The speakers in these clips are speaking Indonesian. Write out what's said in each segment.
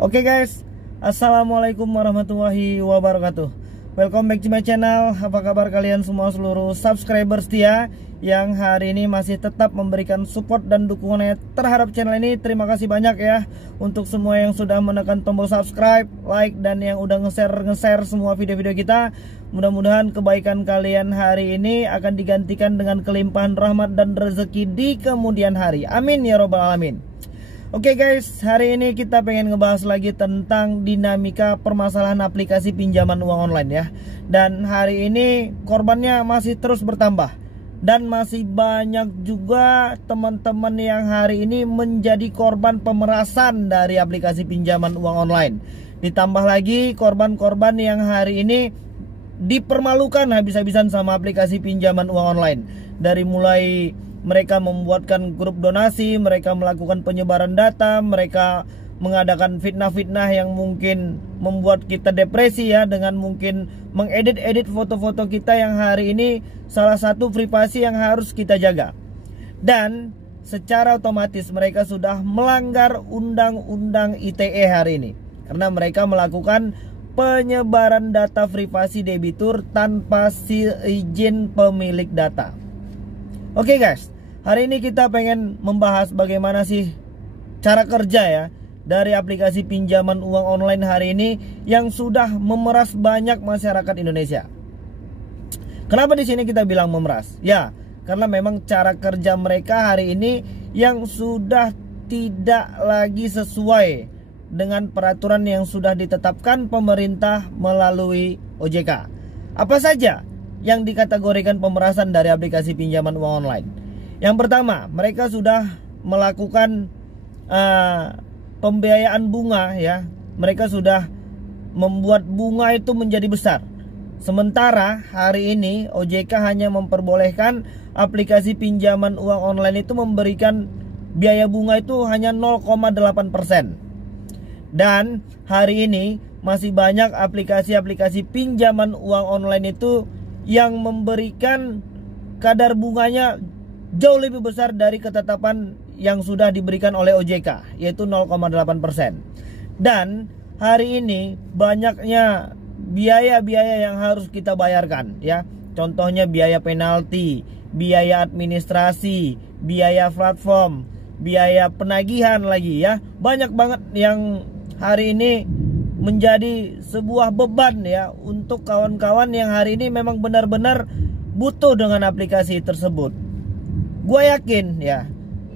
Oke guys, assalamualaikum warahmatullahi wabarakatuh. Welcome back to my channel. Apa kabar kalian semua seluruh subscriber setia yang hari ini masih tetap memberikan support dan dukungannya terhadap channel ini. Terima kasih banyak ya untuk semua yang sudah menekan tombol subscribe, like, dan yang udah nge-share semua video-video kita. Mudah-mudahan kebaikan kalian hari ini akan digantikan dengan kelimpahan rahmat dan rezeki di kemudian hari. Amin ya robbal alamin. Oke guys, hari ini kita pengen ngebahas lagi tentang dinamika permasalahan aplikasi pinjaman uang online ya. Dan hari ini korbannya masih terus bertambah. Dan masih banyak juga teman-teman yang hari ini menjadi korban pemerasan dari aplikasi pinjaman uang online. Ditambah lagi korban-korban yang hari ini dipermalukan habis-habisan sama aplikasi pinjaman uang online. Dari mulai mereka membuatkan grup donasi, mereka melakukan penyebaran data, mereka mengadakan fitnah-fitnah yang mungkin membuat kita depresi ya, dengan mungkin mengedit-edit foto-foto kita yang hari ini salah satu privasi yang harus kita jaga. Dan secara otomatis mereka sudah melanggar undang-undang ITE hari ini, karena mereka melakukan penyebaran data privasi debitur tanpa izin pemilik data. Oke guys, hari ini kita pengen membahas bagaimana sih cara kerja ya dari aplikasi pinjaman uang online hari ini yang sudah memeras banyak masyarakat Indonesia. Kenapa di sini kita bilang memeras? Ya, karena memang cara kerja mereka hari ini yang sudah tidak lagi sesuai dengan peraturan yang sudah ditetapkan pemerintah melalui OJK. Apa saja yang dikategorikan pemerasan dari aplikasi pinjaman uang online? Yang pertama, mereka sudah melakukan pembiayaan bunga ya. Mereka sudah membuat bunga itu menjadi besar. Sementara hari ini OJK hanya memperbolehkan aplikasi pinjaman uang online itu memberikan biaya bunga itu hanya 0,8%. Dan hari ini masih banyak aplikasi-aplikasi pinjaman uang online itu yang memberikan kadar bunganya jauh lebih besar dari ketetapan yang sudah diberikan oleh OJK, yaitu 0,8%. Dan hari ini banyaknya biaya-biaya yang harus kita bayarkan ya. Contohnya biaya penalti, biaya administrasi, biaya platform, biaya penagihan lagi ya. Banyak banget yang hari ini menjadi sebuah beban ya untuk kawan-kawan yang hari ini memang benar-benar butuh dengan aplikasi tersebut. Gue yakin ya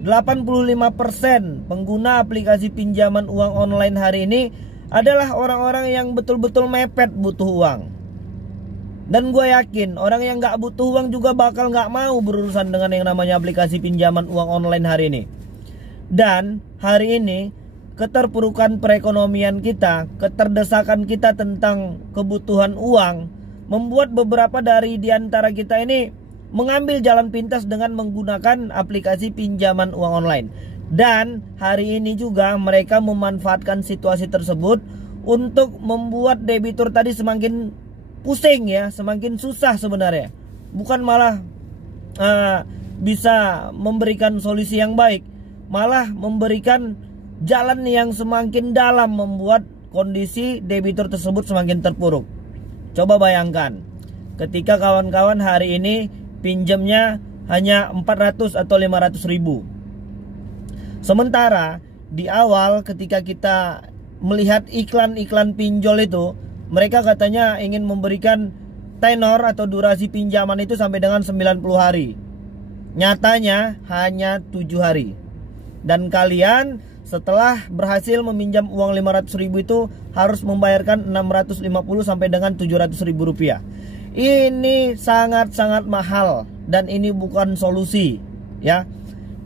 85% pengguna aplikasi pinjaman uang online hari ini adalah orang-orang yang betul-betul mepet butuh uang. Dan gue yakin orang yang gak butuh uang juga bakal gak mau berurusan dengan yang namanya aplikasi pinjaman uang online hari ini. Dan hari ini keterpurukan perekonomian kita, keterdesakan kita tentang kebutuhan uang membuat beberapa dari diantara kita ini mengambil jalan pintas dengan menggunakan aplikasi pinjaman uang online. Dan hari ini juga mereka memanfaatkan situasi tersebut untuk membuat debitur tadi semakin pusing ya, semakin susah sebenarnya. Bukan malah bisa memberikan solusi yang baik, malah memberikan jalan yang semakin dalam membuat kondisi debitur tersebut semakin terpuruk. Coba bayangkan ketika kawan-kawan hari ini pinjamnya hanya 400 atau 500 ribu. Sementara di awal ketika kita melihat iklan-iklan pinjol itu, mereka katanya ingin memberikan tenor atau durasi pinjaman itu sampai dengan 90 hari. Nyatanya hanya 7 hari. Dan kalian setelah berhasil meminjam uang 500 ribu itu harus membayarkan 650 sampai dengan 700 ribu rupiah. Ini sangat-sangat mahal dan ini bukan solusi ya.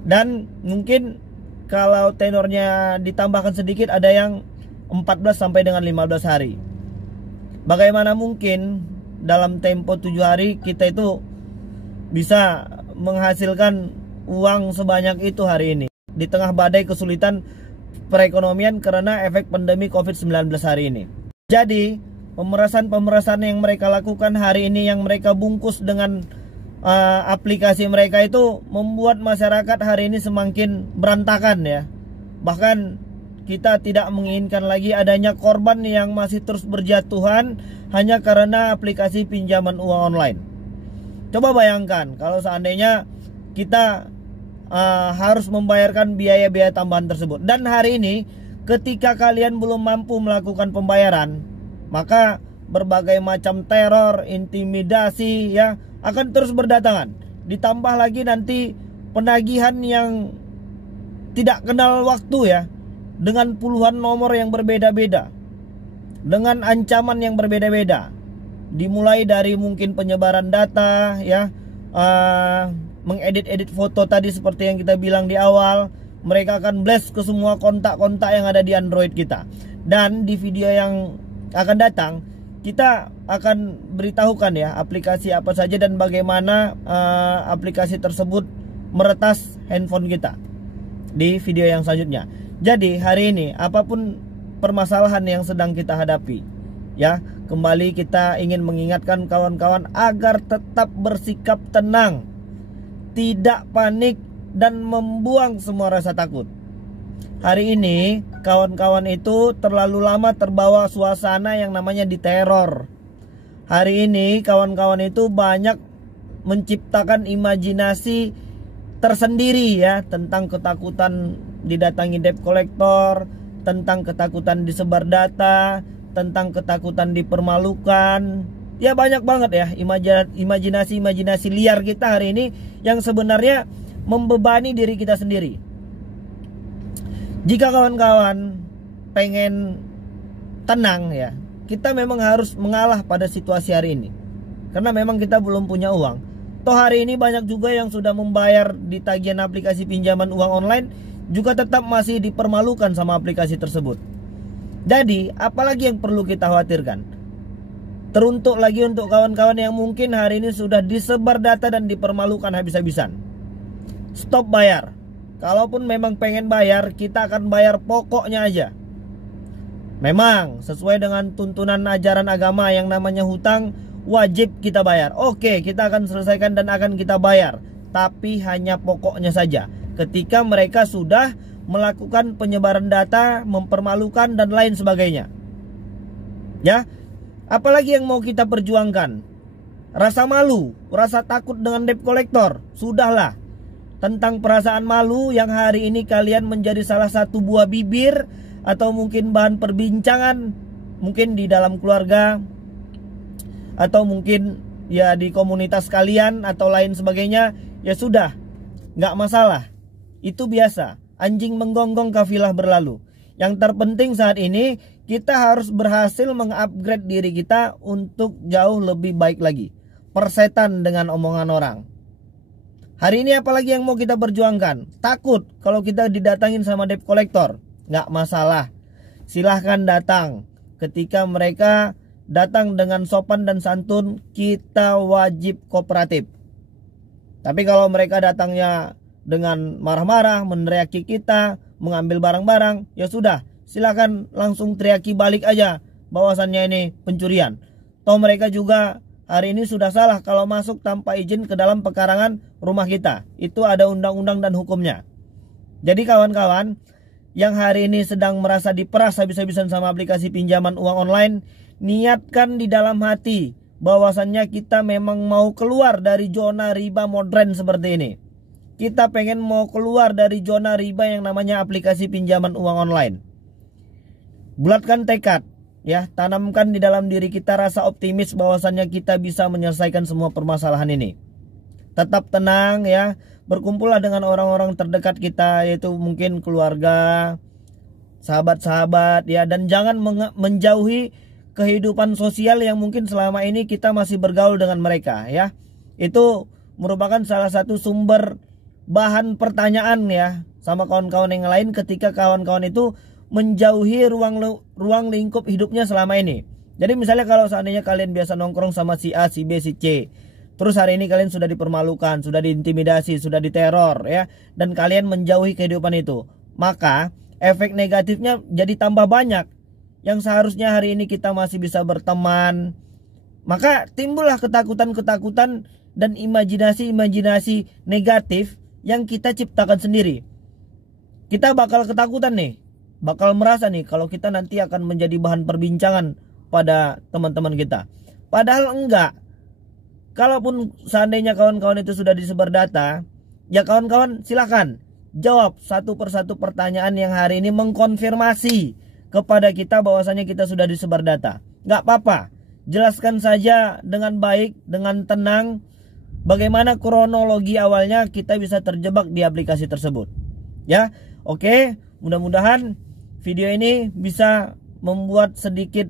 Dan mungkin kalau tenornya ditambahkan sedikit ada yang 14 sampai dengan 15 hari. Bagaimana mungkin dalam tempo 7 hari kita itu bisa menghasilkan uang sebanyak itu hari ini di tengah badai kesulitan perekonomian karena efek pandemi COVID-19 hari ini. Jadi pemerasan-pemerasan yang mereka lakukan hari ini, yang mereka bungkus dengan aplikasi mereka itu, membuat masyarakat hari ini semakin berantakan ya. Bahkan kita tidak menginginkan lagi adanya korban yang masih terus berjatuhan hanya karena aplikasi pinjaman uang online. Coba bayangkan kalau seandainya kita harus membayarkan biaya-biaya tambahan tersebut. Dan hari ini ketika kalian belum mampu melakukan pembayaran, maka berbagai macam teror, intimidasi ya akan terus berdatangan. Ditambah lagi nanti penagihan yang tidak kenal waktu ya, dengan puluhan nomor yang berbeda-beda, dengan ancaman yang berbeda-beda. Dimulai dari mungkin penyebaran data ya, mengedit-edit foto tadi seperti yang kita bilang di awal. Mereka akan blast ke semua kontak-kontak yang ada di Android kita. Dan di video yang akan datang kita akan beritahukan ya aplikasi apa saja dan bagaimana aplikasi tersebut meretas handphone kita di video yang selanjutnya. Jadi hari ini apapun permasalahan yang sedang kita hadapi ya, kembali kita ingin mengingatkan kawan-kawan agar tetap bersikap tenang, tidak panik dan membuang semua rasa takut. Hari ini kawan-kawan itu terlalu lama terbawa suasana yang namanya diteror. Hari ini kawan-kawan itu banyak menciptakan imajinasi tersendiri ya, tentang ketakutan didatangi debt collector, tentang ketakutan disebar data, tentang ketakutan dipermalukan. Ya banyak banget ya imajinasi liar kita hari ini yang sebenarnya membebani diri kita sendiri. Jika kawan-kawan pengen tenang ya, kita memang harus mengalah pada situasi hari ini. Karena memang kita belum punya uang. Toh hari ini banyak juga yang sudah membayar di tagihan aplikasi pinjaman uang online juga tetap masih dipermalukan sama aplikasi tersebut. Jadi apalagi yang perlu kita khawatirkan? Teruntuk lagi untuk kawan-kawan yang mungkin hari ini sudah disebar data dan dipermalukan habis-habisan. Stop bayar. Kalaupun memang pengen bayar, kita akan bayar pokoknya aja. Memang sesuai dengan tuntunan ajaran agama yang namanya hutang wajib kita bayar. Oke, kita akan selesaikan dan akan kita bayar. Tapi hanya pokoknya saja. Ketika mereka sudah melakukan penyebaran data, mempermalukan dan lain sebagainya. Ya, apalagi yang mau kita perjuangkan? Rasa malu, rasa takut dengan debt collector, sudahlah. Tentang perasaan malu yang hari ini kalian menjadi salah satu buah bibir atau mungkin bahan perbincangan, mungkin di dalam keluarga atau mungkin ya di komunitas kalian atau lain sebagainya, ya sudah, nggak masalah. Itu biasa, anjing menggonggong kafilah berlalu. Yang terpenting saat ini kita harus berhasil mengupgrade diri kita untuk jauh lebih baik lagi. Persetan dengan omongan orang. Hari ini apalagi yang mau kita perjuangkan? Takut kalau kita didatangin sama debt collector? Nggak masalah. Silahkan datang. Ketika mereka datang dengan sopan dan santun, kita wajib kooperatif. Tapi kalau mereka datangnya dengan marah-marah, meneriaki kita, mengambil barang-barang, ya sudah, silahkan langsung teriaki balik aja bahwasannya ini pencurian. Toh mereka juga hari ini sudah salah kalau masuk tanpa izin ke dalam pekarangan rumah kita. Itu ada undang-undang dan hukumnya. Jadi kawan-kawan yang hari ini sedang merasa diperas habis-habisan sama aplikasi pinjaman uang online, niatkan di dalam hati bahwasannya kita memang mau keluar dari zona riba modern seperti ini. Kita pengen mau keluar dari zona riba yang namanya aplikasi pinjaman uang online. Bulatkan tekad. Ya, tanamkan di dalam diri kita rasa optimis bahwasannya kita bisa menyelesaikan semua permasalahan ini. Tetap tenang ya, berkumpullah dengan orang-orang terdekat kita, yaitu mungkin keluarga, sahabat-sahabat ya, dan jangan menjauhi kehidupan sosial yang mungkin selama ini kita masih bergaul dengan mereka ya. Itu merupakan salah satu sumber bahan pertanyaan ya sama kawan-kawan yang lain ketika kawan-kawan itu menjauhi ruang lingkup hidupnya selama ini. Jadi misalnya kalau seandainya kalian biasa nongkrong sama si A, si B, si C, terus hari ini kalian sudah dipermalukan, sudah diintimidasi, sudah diteror ya, dan kalian menjauhi kehidupan itu, maka efek negatifnya jadi tambah banyak. Yang seharusnya hari ini kita masih bisa berteman, maka timbullah ketakutan-ketakutan dan imajinasi-imajinasi negatif yang kita ciptakan sendiri. Kita bakal ketakutan nih bakal merasa nih kalau kita nanti akan menjadi bahan perbincangan pada teman-teman kita. Padahal enggak. Kalaupun seandainya kawan-kawan itu sudah disebar data, ya kawan-kawan silakan jawab satu persatu pertanyaan yang hari ini mengkonfirmasi kepada kita bahwasanya kita sudah disebar data. Nggak apa-apa, jelaskan saja dengan baik, dengan tenang, bagaimana kronologi awalnya kita bisa terjebak di aplikasi tersebut. Ya, oke, mudah-mudahan video ini bisa membuat sedikit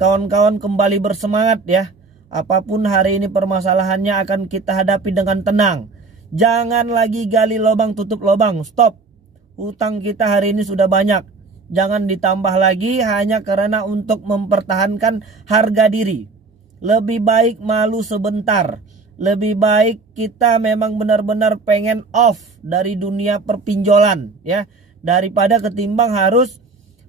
kawan-kawan kembali bersemangat ya. Apapun hari ini permasalahannya akan kita hadapi dengan tenang. Jangan lagi gali lubang tutup lubang, stop. Hutang kita hari ini sudah banyak. Jangan ditambah lagi hanya karena untuk mempertahankan harga diri. Lebih baik malu sebentar. Lebih baik kita memang benar-benar pengen off dari dunia perpinjolan ya, daripada ketimbang harus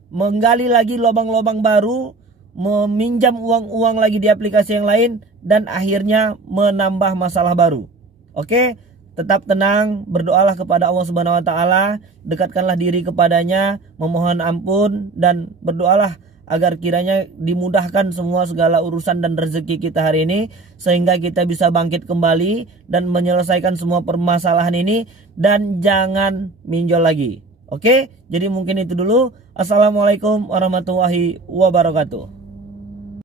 menggali lagi lubang-lubang baru, meminjam uang-uang lagi di aplikasi yang lain, dan akhirnya menambah masalah baru. Oke, tetap tenang, berdoalah kepada Allah Subhanahu wa taala, dekatkanlah diri kepadanya, memohon ampun, dan berdoalah agar kiranya dimudahkan semua segala urusan dan rezeki kita hari ini, sehingga kita bisa bangkit kembali dan menyelesaikan semua permasalahan ini, dan jangan minjol lagi. Oke, jadi mungkin itu dulu. Assalamualaikum warahmatullahi wabarakatuh.